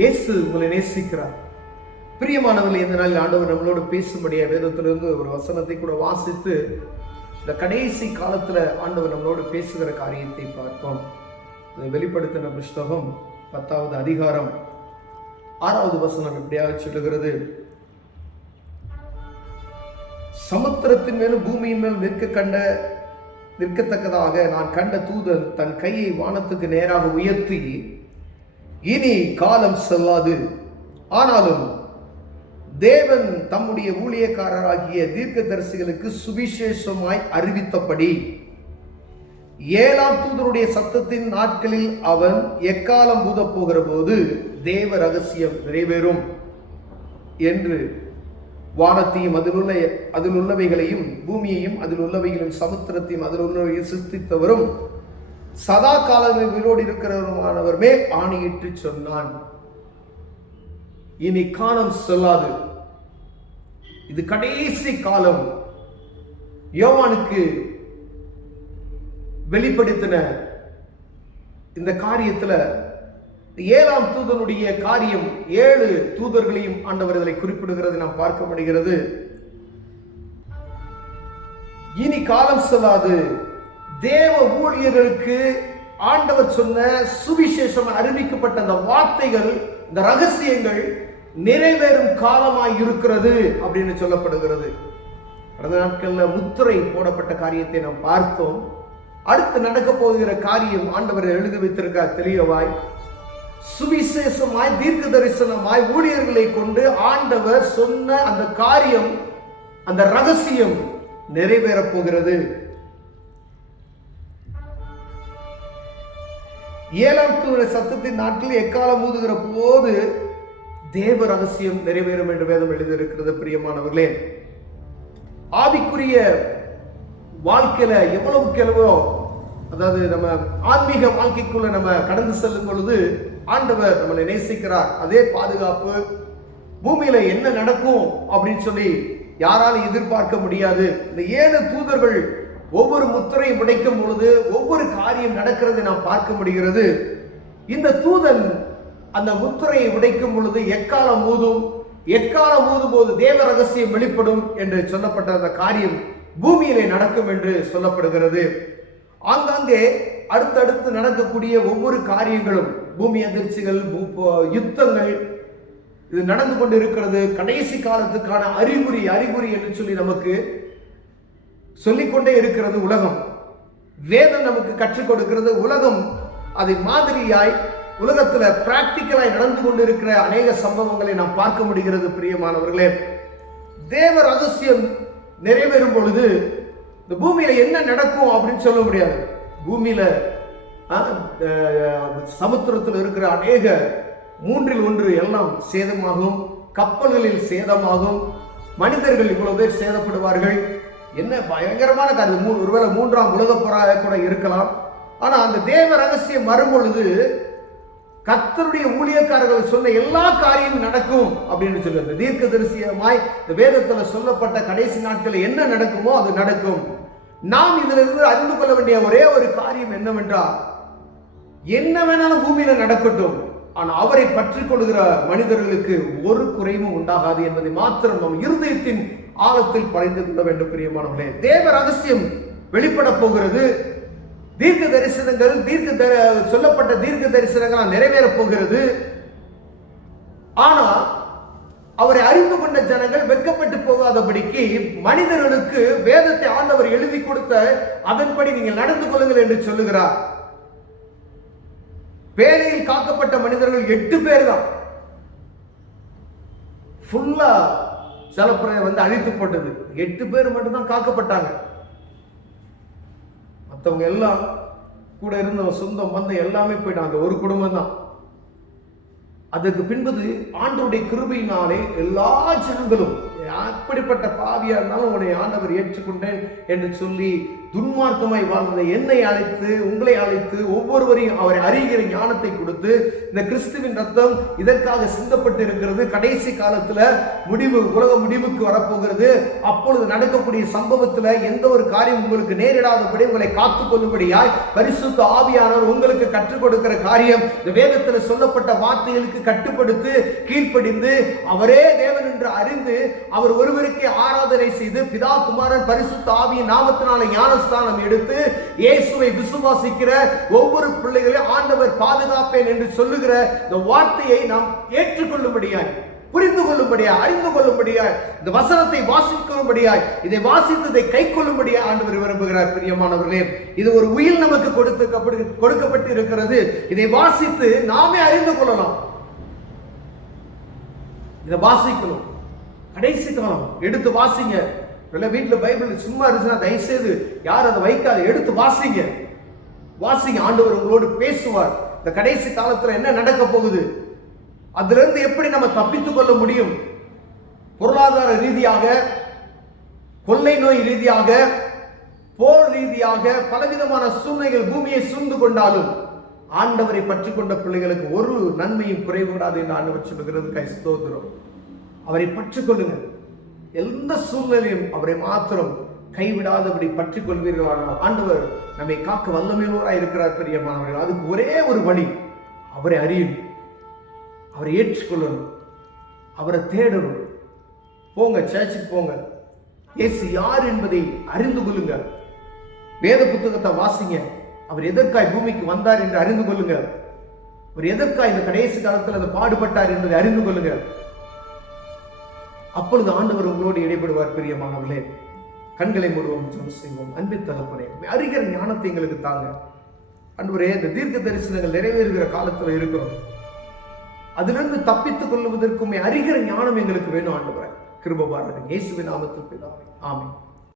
இயேசு உங்களை நேசிக்கிறார். பிரியமானவர்கள், இந்த நாளில் ஆண்டவர் நம்மளோடு பேசும்படியா வேதத்திலிருந்து ஒரு வசனத்தை கூட வாசித்து இந்த கடைசி காலத்துல ஆண்டவர் நம்மளோடு பேசுகிற காரியத்தை பார்ப்போம். வெளிப்படுத்தின புஸ்தகம் 10வது அதிகாரம் 6வது வசனம் இப்படியாக சொல்லுகிறது: சமுத்திரத்தின் மேலும் பூமியின் மேல் நிற்கத்தக்கதாக நான் கண்ட தூதன் தன் கையை வானத்துக்கு நேராக உயர்த்தி, இனி காலம் செல்லாது, ஆனாலும் தேவன் தம்முடைய ஊழியக்காரராகிய தீர்க்கதரிசிகளுக்கு சுவிசேஷமாய் அறிவித்தபடி 7ஆம் தூதருடைய சத்தத்தின் நாட்களில் அவன் எக்காலம் ஊத போகிற போது தேவ ரகசியம் நிறைவேறும் என்று வானத்தையும் அதில் உள்ளவைகளையும் பூமியையும் அதில் உள்ளவைகளையும் சமுத்திரத்தையும் அதில் உள்ளவையும் சிருஷ்டித்தவரும் சதா காலங்களில் உயிரோடு இருக்கிறவருமானவர் மேல் ஆணையிட்டு சொன்னான். இனி காலம் செல்லாது, இது கடைசி காலம். யோவானுக்கு வெளிப்படுத்தின இந்த காரியத்துல 7ஆம் தூதனுடைய காரியம் 7 தூதர்களையும் ஆண்டவர் இதில் குறிப்பிடுகிறது நாம் பார்க்க முடிகிறது. இனி காலம் செல்லாது, தேவ ஊழியர்களுக்கு ஆண்டவர் சொன்ன சுவிசேஷம் அறிவிக்கப்பட்ட அந்த வார்த்தைகள், இந்த ரகசியங்கள் நிறைவேறும் காலமாய் இருக்கிறது அப்படின்னு சொல்லப்படுகிறது. கடந்த நாட்கள்ல முத்திரை போடப்பட்ட காரியத்தை நாம் பார்த்தோம். அடுத்து நடக்க போகிற காரியம் ஆண்டவர் எழுதி வைத்திருக்கார் தெளிவாய். சுவிசேஷமாய் தீர்க்க தரிசனமாய் ஊழியர்களை கொண்டு ஆண்டவர் சொன்ன அந்த காரியம், அந்த ரகசியம் நிறைவேறப் போகிறது. 7ஆம் தூதருடைய சத்தத்தின் நாட்களில் எக்காலம் ஊதுகிற போது தேவ ரகசியம் நிறைவேறும் என்று வேதம் எழுதியிருக்கிறது. பிரியமானவர்களே, ஆவிக்குரிய வாழ்க்கையில எவ்வளவு அதாவது நம்ம ஆன்மீக வாழ்க்கைக்குள்ள நம்ம கடந்து செல்லும் பொழுது ஆண்டவர் நம்மளை நேசிக்கிறார். அதே பாதுகாப்பு பூமியில என்ன நடக்கும் அப்படின்னு சொல்லி யாராலும் எதிர்பார்க்க முடியாது. இந்த 7 தூதர்கள் ஒவ்வொரு முத்திரையும் உடைக்கும் பொழுது ஒவ்வொரு காரியம் நடக்கிறது நாம் பார்க்க முடிகிறது. இந்த தூதன் அந்த முத்திரையை உடைக்கும் பொழுது எக்காலம் ஊதும் போது தேவ ரகசியம் வெளிப்படும் என்று சொல்லப்பட்ட அந்த காரியம் பூமியிலே நடக்கும் என்று சொல்லப்படுகிறது. ஆங்காங்கே அடுத்தடுத்து நடக்கக்கூடிய ஒவ்வொரு காரியங்களும், பூமி அதிர்ச்சிகள், யுத்தங்கள், இது நடந்து கொண்டு இருக்கிறது. கடைசி காலத்துக்கான அறிகுறி என்று சொல்லி நமக்கு சொல்லிக்கொண்டே இருக்கிறது உலகம். வேதம் நமக்கு கற்றுக் கொடுக்கிறது. உலகம் அதை மாதிரியாய் உலகத்துல பிராக்டிக்கலாய் நடந்து கொண்டு இருக்கிற அநேக சம்பவங்களை நாம் பார்க்க முடிகிறது. பிரியமானவர்களே, தேவ ரகசியம் நிறைவேறும் பொழுது இந்த பூமியில என்ன நடக்கும் அப்படின்னு சொல்ல முடியாது. பூமியில சமுத்திரத்தில் இருக்கிற அநேக 3இல் 1 எல்லாம் சேதமாகும், கப்பல்களில் சேதமாகும், மனிதர்கள் இவ்வளவு பேர் சேதப்படுவார்கள். என்ன பயங்கரமான காரியம். ஒருவேளை 3ஆம் உலக போராக கூட இருக்கலாம். ஆனா அந்த தேவ ரகசியம் வரும் பொழுது கர்த்தருடைய ஊழியக்காரர்கள் சொன்ன எல்லா காரியமும் நடக்கும் அப்படின்னு சொல்லுது. தீர்க்கதரிசியமாய் இந்த வேதத்துல சொல்லப்பட்ட கடைசி நாட்களில் என்ன நடக்குமோ அது நடக்கும். நாம் இதிலிருந்து அறிந்து கொள்ள வேண்டிய ஒரே ஒரு காரியம் என்னவென்றால், என்ன வேணாலும் பூமியில நடக்கட்டும், ஆனா அவரை பற்றி கொள்கிற மனிதர்களுக்கு ஒரு குறைவும் உண்டாகாது என்பதை மாத்திரம் நம் இருதயத்தின் ஆழத்தில் படைந்து கொள்ள வேண்டும். பிரியமானவர்களே, தேவ ரகசியம் வெளிப்பட போகிறது. தீர்க்க தரிசனங்கள் சொல்லப்பட்ட தீர்க்க தரிசனங்கள் நிறைவேற போகிறது. ஆனா அவரை அறிந்து கொண்ட ஜனங்கள் வெட்கப்பட்டு போகாதபடிக்கு மனிதர்களுக்கு வேதத்தை ஆண்டவர் எழுதி கொடுத்த அதன்படி நீங்கள் நடந்து கொள்ளுங்கள் என்று சொல்லுகிறார். வேலையில் காக்கப்பட்ட மனிதர்கள் 8 பேர் தான். ஃபுல்லா ஜலப்பிரளயம் அழித்து போட்டது. 8 பேர் மட்டும்தான் காக்கப்பட்டாங்க. மற்றவங்க எல்லாம் கூட இருந்த சொந்தம் பந்தம் எல்லாமே போயிட்டாங்க. ஒரு குடும்பம் தான். அதுக்கு பின்பது ஆண்டவருடைய கிருபையினாலே எல்லா ஜனங்களும், அப்படிப்பட்ட பாவியா இருந்தாலும் உன்னை ஆண்டவர் ஏற்றுக்கொண்டேன் என்று சொல்லி துன்மார்க்கமாய் வாழ்வதை என்னை அழைத்து உங்களை அழைத்து ஒவ்வொருவரையும் அவரை அறிகிற ஞானத்தை கொடுத்து இந்த கிறிஸ்துவின் ரத்தம் இதற்காக சிந்தப்பட்டு இருக்கிறது. கடைசி காலத்துல முடிவு, உலக முடிவுக்கு வரப்போகிறது. அப்பொழுது நடக்கக்கூடிய சம்பவத்துல எந்த ஒரு காரியம் உங்களுக்கு நேரிடாதபடி உங்களை காத்துக் கொள்ளும்படியாய் பரிசுத்த ஆவியானவர் உங்களுக்கு கற்றுக் கொடுக்கிற காரியம், இந்த வேதத்தில் சொல்லப்பட்ட வார்த்தைகளுக்கு கட்டுப்படுத்து கீழ்ப்படிந்து அவரே தேவன் என்று அறிந்து அவர் ஒருவருக்கே ஆராதனை செய்து பிதா குமாரன் பரிசுத்த ஆவியின் நாமத்தினால ஞானஸ்தானம் எடுத்து இயேசுவை விசுவாசிக்கிற ஒவ்வொரு பிள்ளைகளையும் ஆண்டவர் பாதுகாப்பேன் என்று சொல்லுகிற இந்த வார்த்தையை நாம் ஏற்றுக்கொள்ளும்படியாய், புரிந்து கொள்ளும்படியாய், அறிந்து கொள்ளும்படியாய், இந்த வசனத்தை வாசிக்கும்படியாய், இதை வாசித்ததை கை கொள்ளும்படியாய் ஆண்டவர் விரும்புகிறார். பிரியமானவர்களே, இது ஒரு உயில் நமக்கு கொடுக்கப்பட்டு இருக்கிறது. இதை வாசித்து நாமே அறிந்து கொள்ளலாம். இதை வாசிக்கணும். கடைசி காலம் எடுத்து வாசிங்க. வீட்டில் பைபிள் சும்மா இருந்துச்சுன்னா தயவுசெய்து யார் அதை வைக்காது, எடுத்து வாசிங்க. வாசிங்க. ஆண்டவர் உங்களோடு பேசுவார். இந்த கடைசி காலத்துல என்ன நடக்க போகுது, அதுல இருந்து எப்படி நம்ம தப்பித்துக் கொள்ள முடியும், பொருளாதார ரீதியாக, கொள்ளை நோய் ரீதியாக, போர் ரீதியாக பலவிதமான சூழ்நிலைகள் பூமியை சூழ்ந்து கொண்டாலும் ஆண்டவரை பற்றி கொண்ட பிள்ளைகளுக்கு ஒரு நன்மையும் குறைவுடாது என்று ஆண்டவர் சொல்லுகிறது. ஸ்தோத்திரம். அவரை பற்றிக் கொள்ளுங்க. எந்த சூழ்நிலையும் அவரை மாத்திரம் கைவிடாதபடி பற்றிக் கொள்வீர்களானால் ஆண்டவர் நம்மை காக்க வல்லமையுள்ளவராய் இருக்கிறார். பிரியமானவர்கள், அதுக்கு ஒரே ஒரு வழி, அவரை அறியணும், அவரை ஏற்றுக்கொள்ளணும், அவரை தேடணும். போங்க, சர்ச்சுக்கு போங்க, இயேசு யார் என்பதை அறிந்து கொள்ளுங்க. வேத புத்தகத்தை வாசிங்க. அவர் எதற்காய் பூமிக்கு வந்தார் என்று அறிந்து கொள்ளுங்க. அவர் எதற்காய் இந்த கடைசி காலத்தில் அந்த பாடுபட்டார் என்பதை அறிந்து கொள்ளுங்க. அப்பொழுது ஆண்டவர் உங்களோடு இடைபடுவார். பிரியமானவர்களே, கண்களை மூடுவோம், ஜெபம் செய்வோம். அன்பின் தகப்பனே, அறிகிற ஞானத்தை எங்களுக்கு தாங்க ஆண்டவரே. இந்த தீர்க்க தரிசனங்கள் நிறைவேறுகிற காலத்தில் இருக்கிறோம். அதிலிருந்து தப்பித்துக் கொள்வதற்குமே அறிகிற ஞானம் எங்களுக்கு வேணும் ஆண்டவரே. கிருபை பாராட்டுங்க. இயேசுவின் நாமத்தில் பிதாவே, ஆமென்.